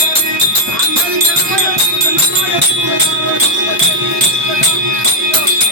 I'm ready to play. I'm ready to play.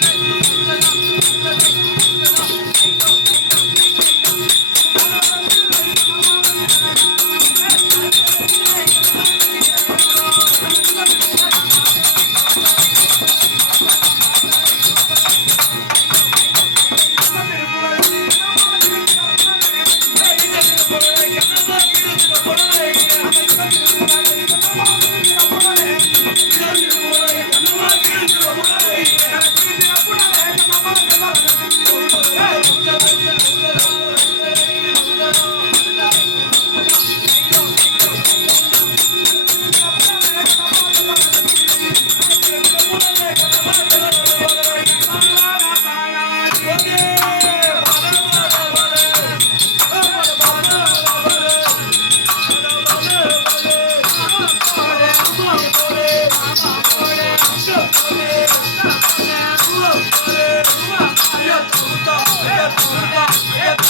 すいません。Yeah.